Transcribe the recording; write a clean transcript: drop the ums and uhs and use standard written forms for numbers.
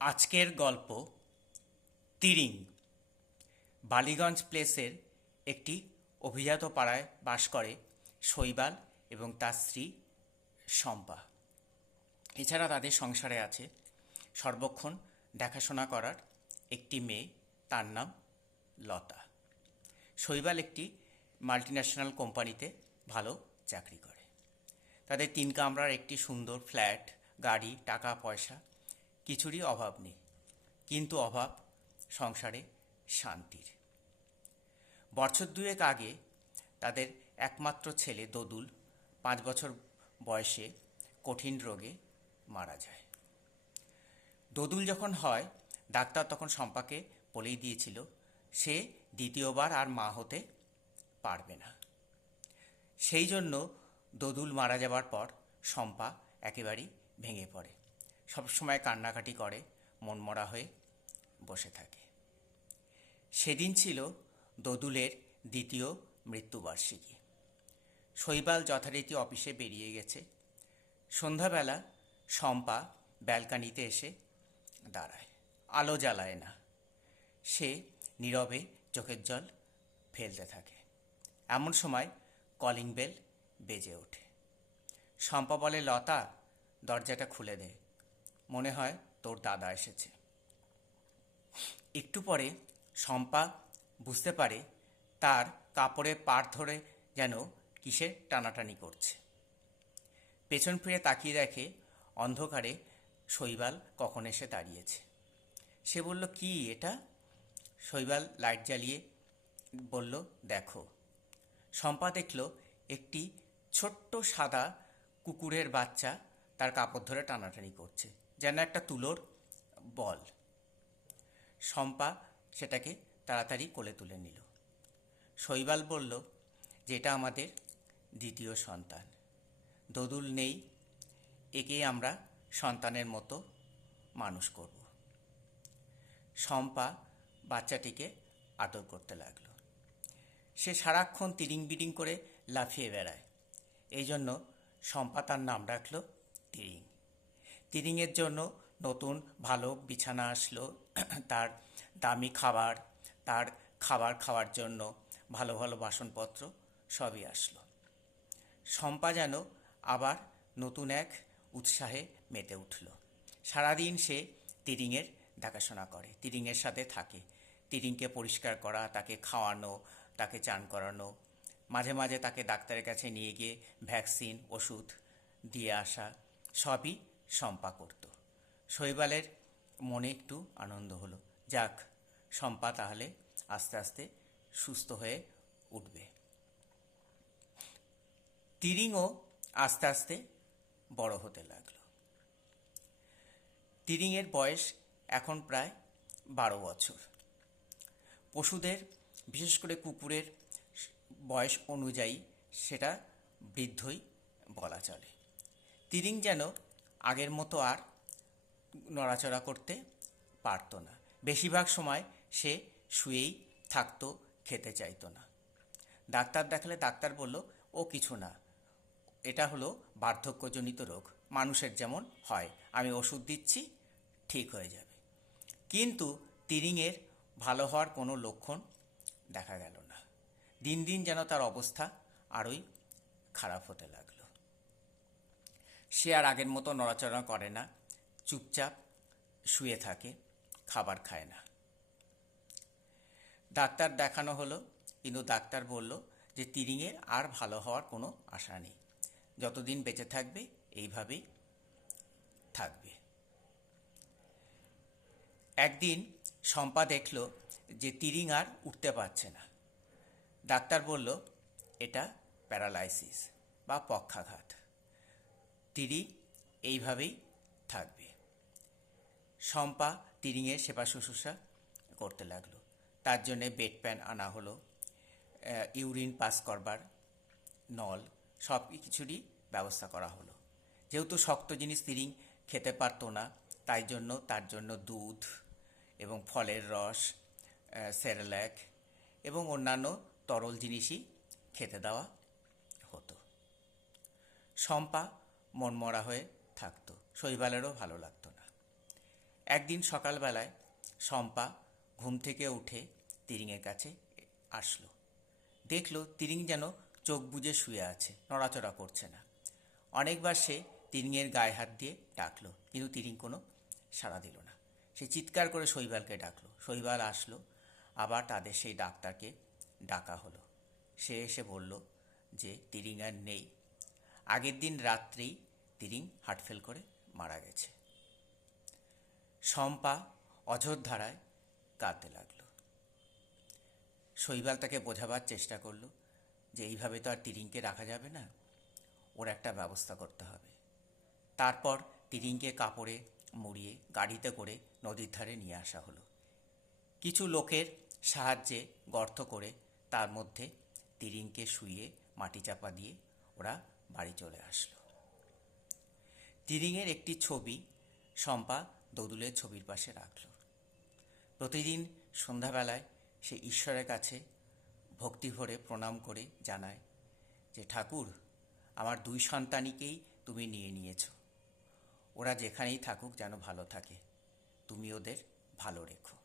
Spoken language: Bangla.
আজকের গল্প তিরিং। বালিগঞ্জ প্লেসের একটি অভিজাত পাড়ায় বাস করে শৈবাল এবং তার স্ত্রী শম্পা। এছাড়া তাদের সংসারে আছে সর্বক্ষণ দেখাশোনা করার একটি মেয়ে, তার নাম লতা। শৈবাল একটি মাল্টিন্যাশনাল কোম্পানিতে ভালো চাকরি করে। তাদের 3 কামরার একটি সুন্দর ফ্ল্যাট, গাড়ি, টাকা পয়সা কিছুরই অভাব নেই, কিন্তু অভাব সংসারে শান্তির। বছর দুয়েক আগে তাদের একমাত্র ছেলে দোদুল 5 বছর বয়সে কঠিন রোগে মারা যায়। দোদুল যখন হয়, ডাক্তার তখন শম্পাকে বলেই দিয়েছিল সে দ্বিতীয়বার আর মা হতে পারবে না। সেই জন্য দোদুল মারা যাবার পর শম্পা একেবারেই ভেঙে পড়ে, সবসময় কান্নাকাটি করে, মনমরা হয়ে বসে থাকে। সেদিন ছিল দোদুলের দ্বিতীয় মৃত্যুবার্ষিকী। শৈবাল যথারীতি অফিসে বেরিয়ে গেছে। সন্ধ্যাবেলা শম্পা ব্যালকানিতে এসে দাঁড়ায়, আলো জ্বালায় না। সে নীরবে চোখের জল ফেলতে থাকে। এমন সময় কলিং বেল বেজে ওঠে। শম্পা বলে, লতা, দরজাটা খুলে দে, মনে হয় তোর দাদা এসেছে। একটু পরে শম্পা বুঝতে পারে তার কাপড়ের পাড় ধরে যেন কিসের টানাটানি করছে। পেছন ফিরে তাকিয়ে দেখে অন্ধকারে শৈবাল কখন এসে দাঁড়িয়েছে। সে বলল, কি এটা? শৈবাল লাইট জ্বালিয়ে বলল, দেখো। শম্পা দেখল একটি ছোট্ট সাদা কুকুরের বাচ্চা তার কাপড় ধরে টানাটানি করছে, যেন একটা তুলোর বল। শম্পা সেটাকে তাড়াতাড়ি কোলে তুলে নিল। শৈবাল বলল যে এটা আমাদের দ্বিতীয় সন্তান। দোদুল নেই, একে আমরা সন্তানের মতো মানুষ করব। শম্পা বাচ্চাটিকে আদর করতে লাগলো। সে সারাক্ষণ তিরিং বিরিং করে লাফিয়ে বেড়ায়, এই জন্য শম্পা তার নাম রাখল তিরিং। তিরিংয়ের জন্য নতুন ভালো বিছানা আসলো, তার দামি খাবার, তার খাবার খাওয়ার জন্য ভালো ভালো বাসনপত্র সবই আসলো। শম্পা যেন আবার নতুন এক উৎসাহে মেতে উঠল। সারাদিন সে তিরিংয়ের দেখাশোনা করে, তিরিংয়ের সাথে থাকে। তিরিংকে পরিষ্কার করা, তাকে খাওয়ানো, তাকে চান করানো, মাঝে মাঝে তাকে ডাক্তারের কাছে নিয়ে গিয়ে ভ্যাকসিন, ওষুধ দিয়ে আসা, সবই শম্পা করত। শৈবালের মনে একটু আনন্দ হলো, যাক, শম্পা তাহলে আস্তে আস্তে সুস্থ হয়ে উঠবে। তিরিংও আস্তে আস্তে বড় হতে লাগলো। তিরিংয়ের বয়স এখন প্রায় 12 বছর। পশুদের, বিশেষ করে কুকুরের বয়স অনুযায়ী সেটা বৃদ্ধই বলা চলে। তিরিং যেন আগের মতো আর নড়াচড়া করতে পারত না। বেশিরভাগ সময় সে শুয়েই থাকতো, খেতে চাইতো না। ডাক্তার দেখালে ডাক্তার বলল, ও কিছু না, এটা হলো বার্ধক্যজনিত রোগ, মানুষের যেমন হয়, আমি ওষুধ দিচ্ছি, ঠিক হয়ে যাবে। কিন্তু তিরিংয়ের ভালো হওয়ার কোনো লক্ষণ দেখা গেল না। দিন দিন যেন তার অবস্থা আরোই খারাপ হতে লাগলো। সে আর আগের মতো নড়াচড়া করে না, চুপচাপ শুয়ে থাকে, খাবার খায় না। ডাক্তার দেখানো হলো, কিন্তু ডাক্তার বলল যে তিরিংয়ের আর ভালো হওয়ার কোনো আশা নেই, যতদিন বেঁচে থাকবে এইভাবেই থাকবে। একদিন শম্পা দেখল যে তিরিং আর উঠতে পারছে না। ডাক্তার বলল এটা প্যারালাইসিস বা পক্ষাঘাত, তিরিং এইভাবেই থাকবে। শম্পা তিরিংয়ের সেবা শুশ্রূষা করতে লাগলো। তার জন্যে বেড প্যান আনা হলো, ইউরিন পাস করবার নল, সব কিছুরই ব্যবস্থা করা হলো। যেহেতু শক্ত জিনিস তিরিং খেতে পারতো না, তাই জন্য তার জন্য দুধ এবং ফলের রস, সেরেল্যাক এবং অন্যান্য তরল জিনিসই খেতে দেওয়া হতো। শম্পা মনমরা হয়ে থাকতো, শৈবালেরও ভালো লাগতো না। একদিন সকালবেলায় শম্পা ঘুম থেকে উঠে তিরিংয়ের কাছে আসলো। দেখলো তিরিং যেন চোখ বুজে শুয়ে আছে, নড়াচড়া করছে না। অনেকবার সে তিরিংয়ের গায়ে হাত দিয়ে ডাকলো, কিন্তু তিরিং কোনো সাড়া দিল না। সে চিৎকার করে শৈবালকে ডাকলো। শৈবাল আসলো। আবার তাদের সেই ডাক্তারকে ডাকা হলো। সে এসে বলল যে তিরিং আর নেই। আগের দিন রাত্রেই তিরিং হার্ট ফেল করে মারা গেছে। শম্পা অঝোর ধারায় কাঁদতে লাগলো। শৈবাল তাকে বোঝাবার চেষ্টা করলো যে এইভাবে তো আর তিরিংকে রাখা যাবে না, ওর একটা ব্যবস্থা করতে হবে। তারপর তিরিংকে কাপড়ে মুড়িয়ে গাড়িতে করে নদীর ধারে নিয়ে আসা হলো। কিছু লোকের সাহায্যে গর্ত করে তার মধ্যে তিরিংকে শুইয়ে মাটি চাপা দিয়ে ওরা বাড়ি চলে আসলো। তিরিংয়ের একটি ছবি শম্পা দোদুলের ছবির পাশে রাখল। প্রতিদিন সন্ধ্যাবেলায় সে ঈশ্বরের কাছে ভক্তি ভরে প্রণাম করে জানায় যে ঠাকুর, আমার দুই সন্তানকেই তুমি নিয়ে নিয়েছ। ওরা যেখানেই থাকুক যেন ভালো থাকে, তুমি ওদের ভালো রেখো।